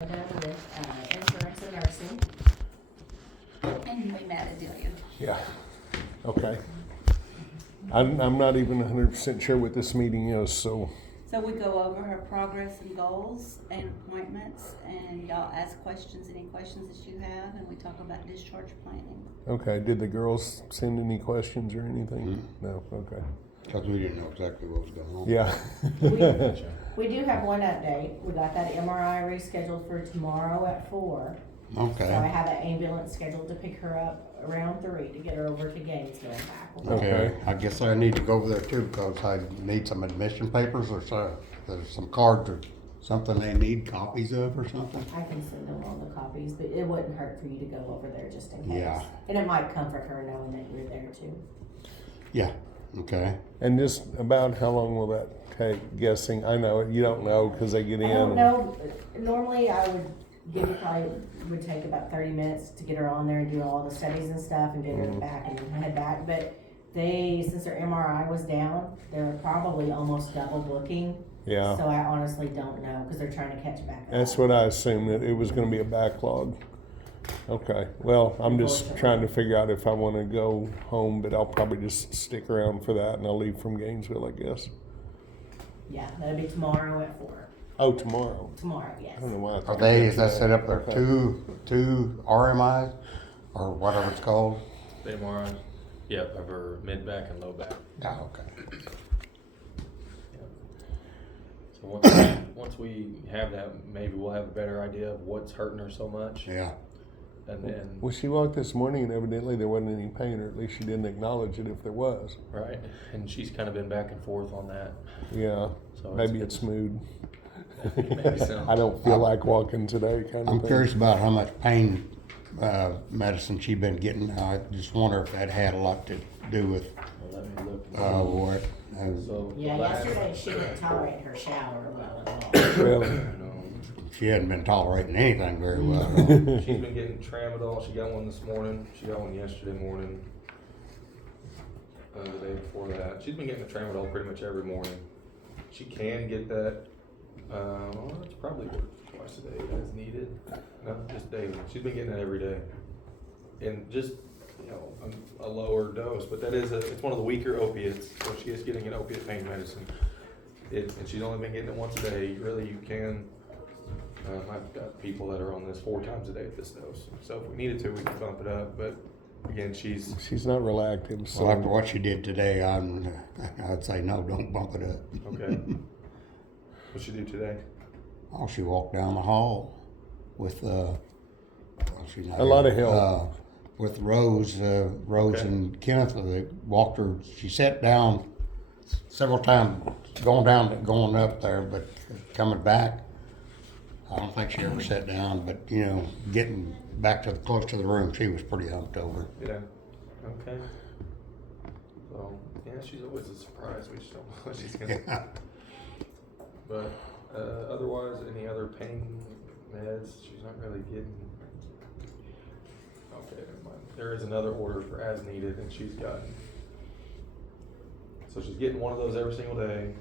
with insurance and nursing. And we met at Delia. Yeah, okay. I'm not even 100% sure what this meeting is, so, So we go over her progress and goals and appointments, and y'all ask questions, any questions that you have, and we talk about discharge planning. okay. Did the girls send any questions or anything? No, okay. Because we didn't know exactly what was going on. Yeah. We do have one update. We got that MRI rescheduled for tomorrow at 4. So I Okay. have an ambulance scheduled to pick her up around 3 to get her over to Gainesville and back. Okay. I guess I need to go over there too because I need some admission papers or so. There's some cards or something they need copies of or something. I can send them all the copies, but it wouldn't hurt for you to go over there just in case. Yeah. And it might comfort her knowing that you're there too. Yeah. Okay. And just about how long will that take, guessing? I know, you don't know because they get in. I don't know. Normally I would give it probably would take about 30 minutes to get her on there and do all the studies and stuff and get her back and then head back. But they, since their MRI was down, they're probably almost double booking. Yeah. So I honestly don't know because they're trying to catch back up. That's what I assumed, that it was gonna be a backlog. Okay, well, I'm just trying to figure out if I wanna go home, but I'll probably just stick around for that and I'll leave from Gainesville, I guess. Yeah, that'll be tomorrow at 4. Oh, tomorrow. Tomorrow, yes. I don't know why I Are thought. they, it is that was set up there Okay. two RMIs or whatever it's called? The MRI, yep, of her mid back and low back. Oh, okay. So once we have that, maybe we'll have a better idea of what's hurting her so much. Yeah. And then, Well, she walked this morning and evidently there wasn't any pain, or at least she didn't acknowledge it if there was. right, and she's kind of been back and forth on that. Yeah, So maybe it's mood. Maybe so. I don't feel like walking today, kind of I'm thing. curious about how much pain medicine she's been getting. I just wonder if that had a lot to do with Well, let me look. what. So Yeah, last- yesterday she didn't tolerate her shower well at all. Really? you know, She hadn't been tolerating anything very well. she's been getting tramadol. She got one this morning. She got one yesterday morning. The day before that, she's been getting the tramadol pretty much every morning. She can get that. Well, it's probably twice a day as needed. No, just daily. She's been getting it every day, and just a lower dose. But that is it's one of the weaker opiates, so she is getting an opiate pain medicine. And she's only been getting it once a day. Really, you can. I've got people that are on this 4 times a day at this dose. So if we needed to, we could bump it up. But again, she's She's not real active, so. So after what she did today, I'd say no, don't bump it up. okay. What'd she do today? Oh, she walked down the hall with she's not A lot here. of help. With Rose, Okay. and Kenneth. They walked her. She sat down several times, going up there, but coming back. I don't think she ever sat down, but getting back to close to the room, she was pretty humped over. Yeah. Okay. So yeah, she's always a surprise. We just don't know what she's gonna. Yeah. But otherwise, any other pain meds? She's not really getting. Okay, never mind. There is another order for as needed, and she's gotten. So she's getting one of those every single day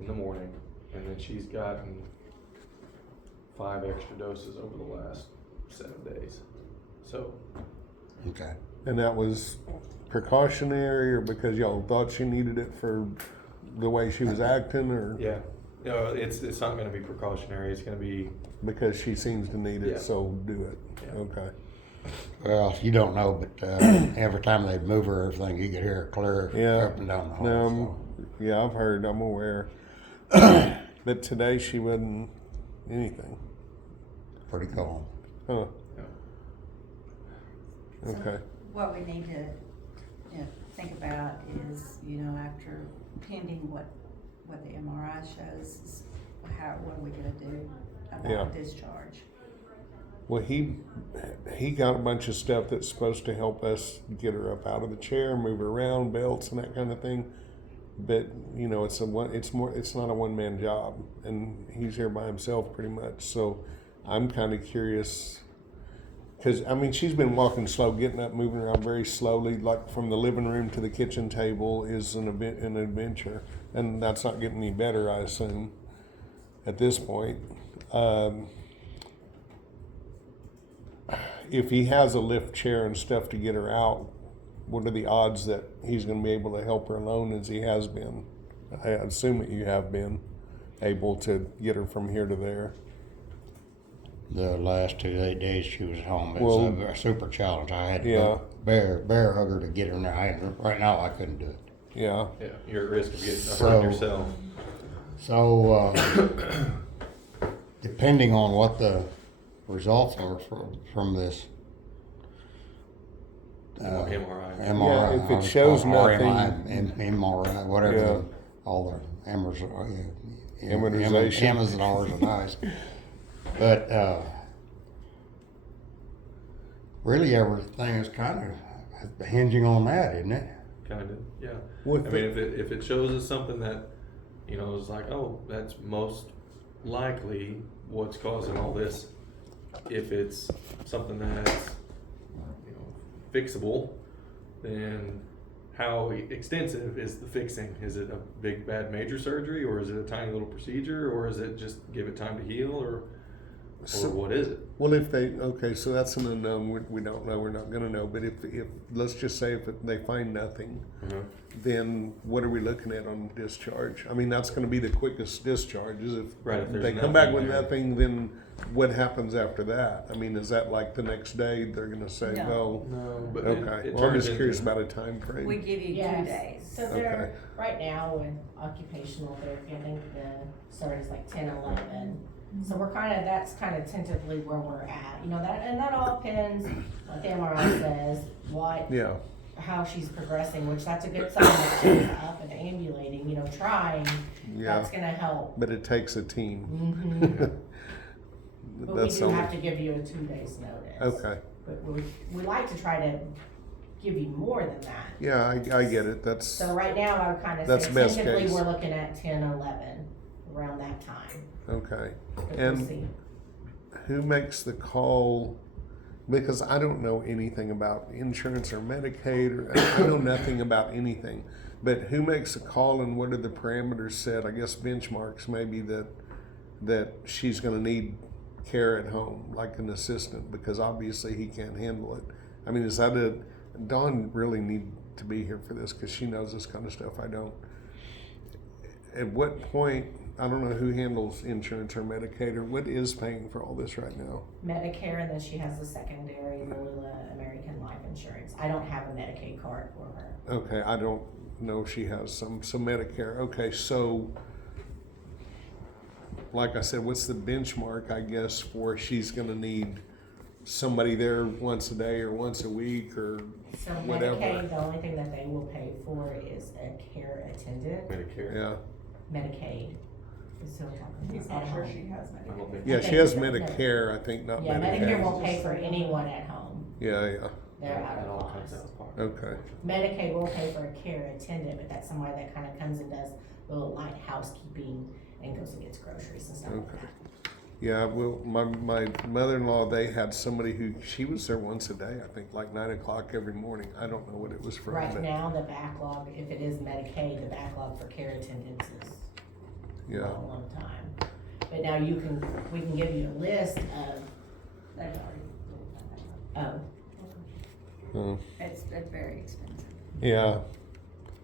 in the morning, and then she's gotten 5 extra doses over the last 7 days. So Okay. And that was precautionary, or because y'all thought she needed it for the way she was acting, or yeah, it's not going to be precautionary. It's going to be because she seems to need it, Yeah. so do it? Yeah. Okay. Well, you don't know, but every time they move her, everything you could hear her clear Yeah. up and down the hall. No, yeah, I've heard, I'm aware. But today she wasn't anything. Pretty calm. Huh, So okay. What we need to, think about is, after pending what the MRI shows, is what are we gonna do Yeah. about discharge? Well, he got a bunch of stuff that's supposed to help us get her up out of the chair, move her around, belts and that kind of thing. But it's not a one-man job, and he's here by himself pretty much. So I'm kind of curious, because she's been walking slow, getting up, moving around very slowly, like from the living room to the kitchen table is an adventure, and that's not getting any better, I assume, at this point. if he has a lift chair and stuff to get her out, what are the odds that he's going to be able to help her alone as he has been? I assume that you have been able to get her from here to there. The last 2 days she was at home, it Well, was a super challenge. I had to yeah. bear hug her to get her in there. Right now I couldn't do it. Yeah. Yeah, you're at risk of getting So- hurt yourself. So, depending on what the results are from this MRI. MRI, Yeah, if it shows RMI, MRI, whatever, Yeah. all the M's, Amortization. M's and R's and I's. But really, everything is kind of hinging on that, isn't it? Kind of, yeah. With I mean, if it shows us something that, you know, is like, oh, that's most likely what's causing all this. If it's something that's, you know, fixable, then how extensive is the fixing? Is it a big bad major surgery, or is it a tiny little procedure, or is it just give it time to heal, or what is it? Well, if they, okay, so that's an unknown, we don't know, we're not gonna know, but if, let's just say if they find nothing, then what are we looking at on discharge? I mean, that's gonna be the quickest discharge, is if Right, if there's they come back nothing with there. nothing, then what happens after that? I mean, is that like the next day, they're gonna say, No. well, No, but okay, it well, I'm turns just curious into- about a time frame. We give you 2 Yes. days. So they're, right now with occupational therapy, I think the start is like 10, 11. So we're that's kind of tentatively where we're at, you know, that all depends what the MRI says, Yeah, how she's progressing, which that's a good sign that she's up and ambulating, you know, trying, yeah, that's gonna help. but it takes a team. Mhm. But we That's do have only, to give you a 2 days notice. okay, But we like to try to give you more than that. yeah, I get it, that's, So right now, I would kind of That's say best tentatively, case. we're looking at 10, 11, around that time. okay. But we'll And see. who makes the call? Because I don't know anything about insurance or Medicaid, or I know nothing about anything. But who makes the call, and what are the parameters set? I guess benchmarks maybe that she's going to need care at home, like an assistant, because obviously he can't handle it. I mean, is that Dawn really need to be here for this because she knows this kind of stuff. I don't. At what point? I don't know who handles insurance or Medicaid, or what is paying for all this right now. Medicare, and then she has the secondary Lula American Life Insurance. I don't have a Medicaid card for her. Okay, I don't know if she has some Medicare. Okay, so like I said, what's the benchmark, I guess, for she's gonna need somebody there once a day or once a week or So whatever? Medicaid, the only thing that they will pay for is a care attendant. Medicare. Yeah, Medicaid. So I'm talking He's about not at sure home. she has I Medicaid. don't think. yeah, Okay, she has so- Medicare, I think, not Yeah, Medicare Medicaid. won't pay for anyone at home. Yeah, They're out It of all comes cost. out of pocket. okay. Medicaid will pay for a care attendant, but that's somebody that kind of comes and does little light housekeeping and goes and gets groceries and stuff like Okay. that. Yeah, well, my mother-in-law, they had somebody she was there once a day, I think, like 9 o'clock every morning. I don't know what it was from, Right but now, the backlog, if it is Medicaid, the backlog for care attendants is a yeah. long, long time. But now we can give you a list of, They've already. oh, It's very expensive. Yeah,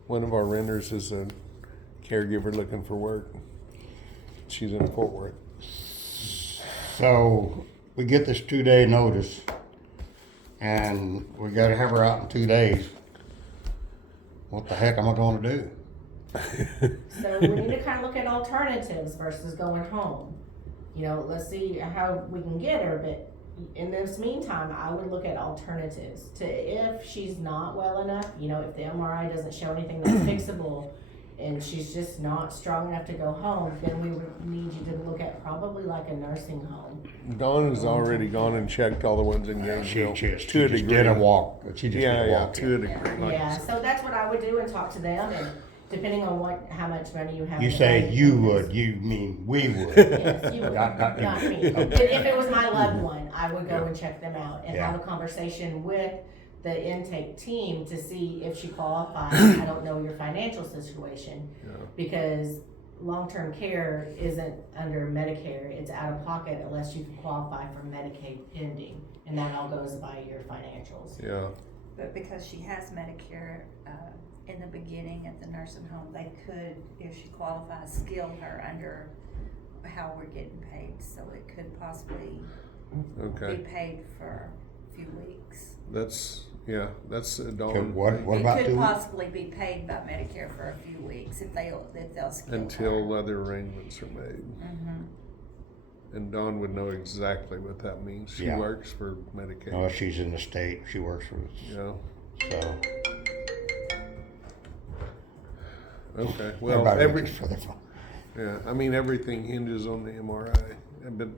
one of our renters is a caregiver looking for work. She's in Fort Worth. So we get this 2-day notice, and we got to have her out in 2 days. What the heck am I going to do? so we need to kind of look at alternatives versus going home. You know, let's see how we can get her, but in this meantime, I would look at alternatives to if she's not well enough, you know, if the MRI doesn't show anything that's fixable and she's just not strong enough to go home, then we would need you to look at probably like a nursing home. Dawn has already gone and checked all the ones in Gainesville. She to a just degree. did a walk. She just Yeah, did a yeah, walk. to a degree. Yeah, so that's what I would do and talk to them, and depending on how much money you have. You in the say bank, you because- would, you mean we would. Yes, you would, Not not me. me. But if it was my loved one, I would go Yeah. and check them out and Yeah. have a conversation with the intake team to see if she qualifies. I don't know your financial situation, Yeah. because long-term care isn't under Medicare, it's out of pocket unless you can qualify for Medicaid pending, and that all goes by your financials. Yeah, But because she has Medicare, in the beginning at the nursing home, they could, if she qualifies, skill her under how we're getting paid, so it could possibly be okay, paid for a few weeks. that's a Okay, Dawn. what about It could 2 weeks? possibly be paid by Medicare for a few weeks if they'll skill her. Until other arrangements are made. Mhm. And Dawn would know exactly what that means. She Yeah. works for Medicaid. No, she's in the state, she works for, Yeah, so. okay, well, Everybody every, reaches for their phone. yeah, I mean, everything hinges on the MRI, but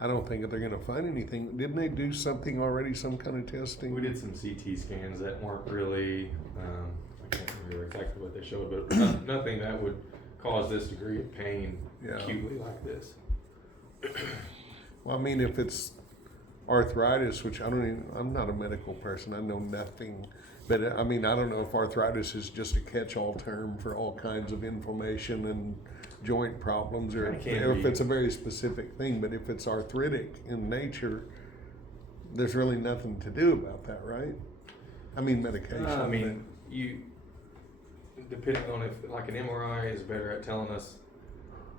I don't think that they're gonna find anything. Didn't they do something already, some kind of testing? We did some CT scans that weren't really, I can't remember exactly what they showed, but nothing that would cause this degree of pain Yeah. acutely like this. Well, I mean, if it's arthritis, which I'm not a medical person, I know nothing. But I mean, I don't know if arthritis is just a catch-all term for all kinds of inflammation and joint problems, or It can if be. it's a very specific thing. But if it's arthritic in nature, there's really nothing to do about that, right? I mean, medication. I mean, you, depending on if, like an MRI is better at telling us,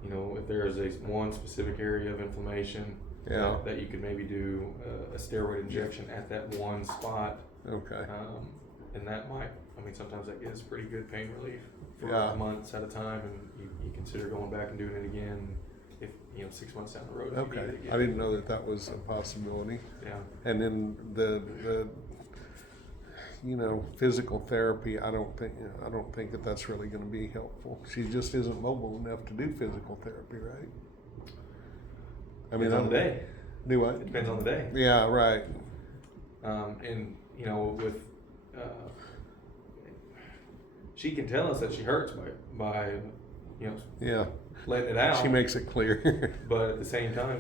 you know, if there is one specific area of inflammation, Yeah. that you could maybe do a steroid injection at that one spot. Okay. And that might, I mean, sometimes that gives pretty good pain relief for Yeah. months at a time, and you consider going back and doing it again if, 6 months down the road. if you need Okay. it again. I didn't know that that was a possibility. Yeah. And then the physical therapy, I don't think that that's really gonna be helpful. She just isn't mobile enough to do physical therapy, right? I mean, Depends on the day. Do It what? depends on the day. Yeah, right. And, with, she can tell us that she hurts by, Yeah, letting it out. she makes it clear. But at the same time,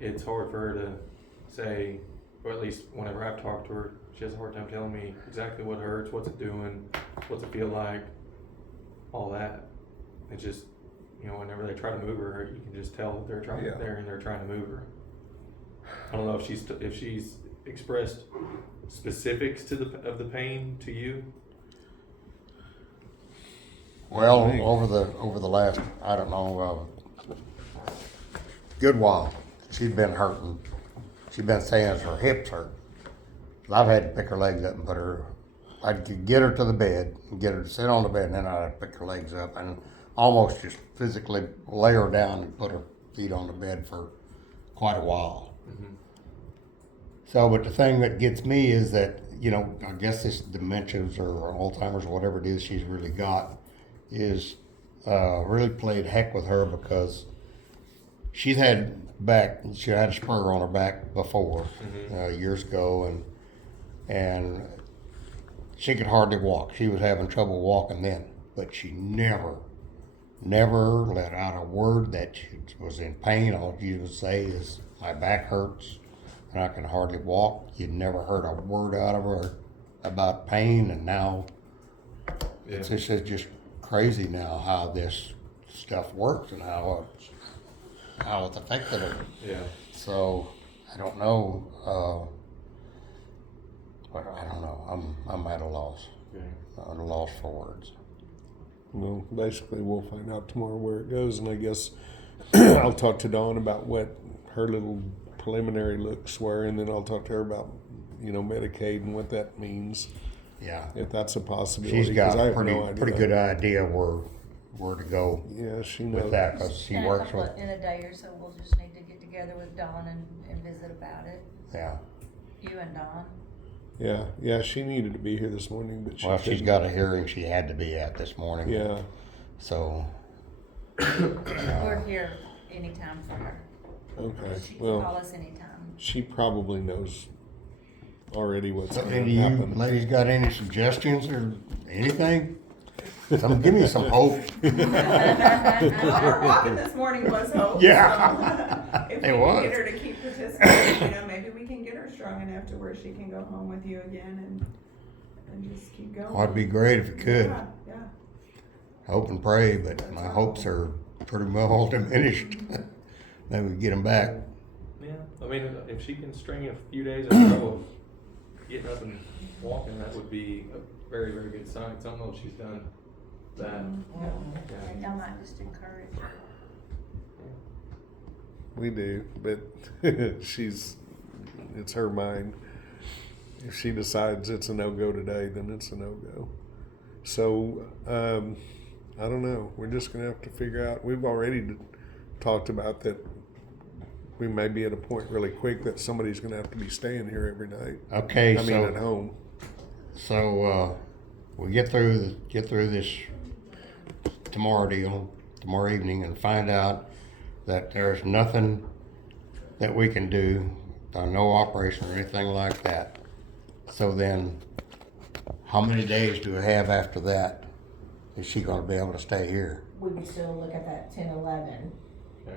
it's hard for her to say, or at least whenever I've talked to her, she has a hard time telling me exactly what hurts, what's it doing, what's it feel like, all that. It's just, whenever they try to move her, you can just tell that they're trying, Yeah. they're trying to move her. I don't know if she's expressed specifics of the pain to you. Well, over the last, I don't know, good while, she's been hurting. She's been saying her hips hurt. I've had to pick her legs up and put her, I'd get her to the bed, and get her to sit on the bed, and then I'd pick her legs up and almost just physically lay her down and put her feet on the bed for quite a while. Mm-hmm. So, but the thing that gets me is that, I guess this dementias or Alzheimer's or whatever it is she's really got is really played heck with her, because she had a spur on her back before, years ago, and she could hardly walk. She was having trouble walking then, but she never let out a word that she was in pain. All she would say is, my back hurts and I can hardly walk. You'd never heard a word out of her about pain, and now Yeah. it's just crazy now how this stuff works and how it's affected her. Yeah. So I don't know. I don't know. I'm at a loss. Okay. At a loss for words. Well, basically, we'll find out tomorrow where it goes, and I guess I'll talk to Dawn about what her little preliminary looks were, and then I'll talk to her about, Medicaid and what that means, Yeah. if that's a possibility. She's got 'cause I a have no idea. pretty good idea where to go Yeah, she knows. with that, because she In a works couple with, of- In a day or so, we'll just need to get together with Dawn and visit about it, yeah. you and Dawn. Yeah, she needed to be here this morning, but she Well, she's couldn't. got a hearing she had to be at this morning. Yeah, So, We're here anytime for her. okay, She can call well, us anytime. she probably knows already what's so going any to of you happen. ladies got any suggestions or anything? Give me some hope. Our walking this morning was hope. Yeah. So, if It we was. can get her to keep participating, maybe we can get her strong enough to where she can go home with you again and just keep going. Well, it'd be great if you could. Yeah, yeah. Hope and pray, but my hopes are pretty well diminished. Maybe we get them back. Yeah, I mean, if she can string a few days in a row of getting up and walking, that would be a very, very good sign. 'Cause I don't know if she's done that. I think I might just encourage her. We do, but it's her mind. If she decides it's a no-go today, then it's a no-go. So, I don't know. We're just gonna have to figure out, we've already talked about that we may be at a point really quick that somebody's gonna have to be staying here every night. Okay, I mean, at so, home. we get through this tomorrow evening and find out that there's nothing that we can do, no operation or anything like that. So then, how many days do we have after that? Is she gonna be able to stay here? We would still look at that 10-11. Yeah.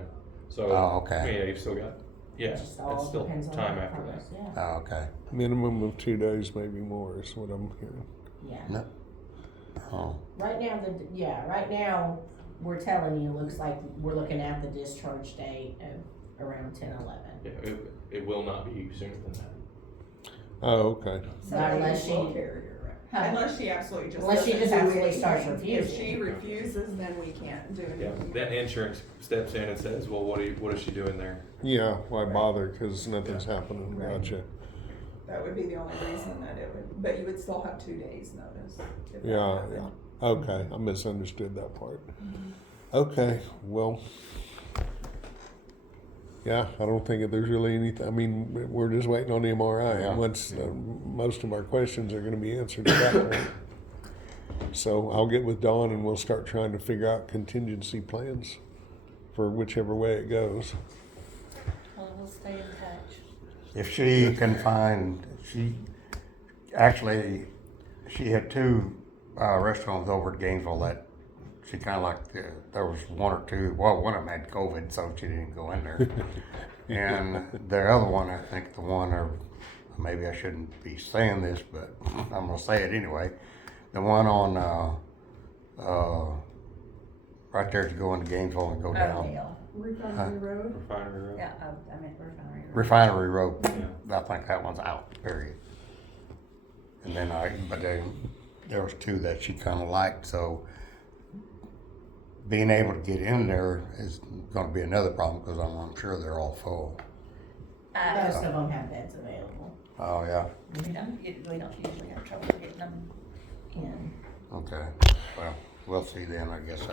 So, Oh, okay. I mean, yeah, you've still got, yeah, Just it's all still depends on time the after that. progress, yeah. Oh, okay. Minimum of 2 days, maybe more is what I'm hearing. Yeah. No. Oh, Right now, we're telling you, looks like we're looking at the discharge date of around 10-11. Yeah, it will not be sooner than that. Oh, okay. So Not they unless will she- carry her, right? Huh? Unless she absolutely just. Unless she doesn't just have really anything. starts If refusing. she refuses, then we can't do Yeah, anything. then insurance steps in and says, well, what is she doing there? Yeah, why bother? Because nothing's happening. Right. Gotcha. That would be the only reason that it would, but you would still have 2 days notice. if that Yeah, happened. yeah. Okay, I misunderstood that part. Okay, well, yeah, I don't think that there's really anything, I mean, we're just waiting on the MRI. Yeah. And once, most of our questions are gonna be answered at that point. So I'll get with Dawn and we'll start trying to figure out contingency plans for whichever way it goes. Well, we'll stay in touch. if she can find, she had two restaurants over at Gainesville that she kind of like, there was one or two, well, one of them had COVID, so she didn't go in there. And the other one, I think the one, or maybe I shouldn't be saying this, but I'm gonna say it anyway. The one on, right there to go into Gainesville and go down. Oakdale. Refinery Road? Refinery Road. Yeah, I meant Refinery Road. Refinery Road. Yeah. I think that one's out, period. And then there was two that she kind of liked, so being able to get in there is gonna be another problem, because I'm sure they're all full. Most of them have beds available. Oh, yeah, We don't usually have trouble getting them in. okay, well, we'll see then, I guess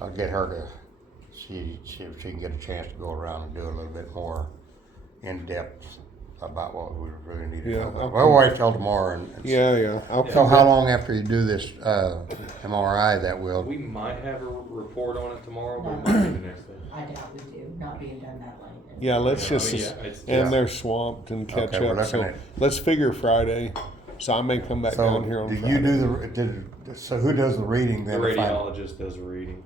I'll get her to see if she can get a chance to go around and do a little bit more in-depth about what we really need to Yeah, know. I'll Well, we'll wait till tomorrow and. Yeah, I'll So come how back. long after you do this, MRI that will? We might have a report on it tomorrow, but it might be the next day. I doubt we do, not being done that late. Yeah, let's Yeah, I just, mean, yeah, it's- and yeah. they're swamped and catch Okay, we're up, so looking at- let's figure Friday. So I may come back So, down here on do Friday. you so who does the reading The then? if I- radiologist does a reading.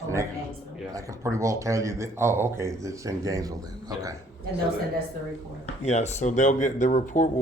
Over Nick. at Gainesville. Yeah. I can pretty well tell you that, oh, okay, it's in Gainesville then, Yeah. okay. And they'll send us the report. Yeah, so they'll get, the report will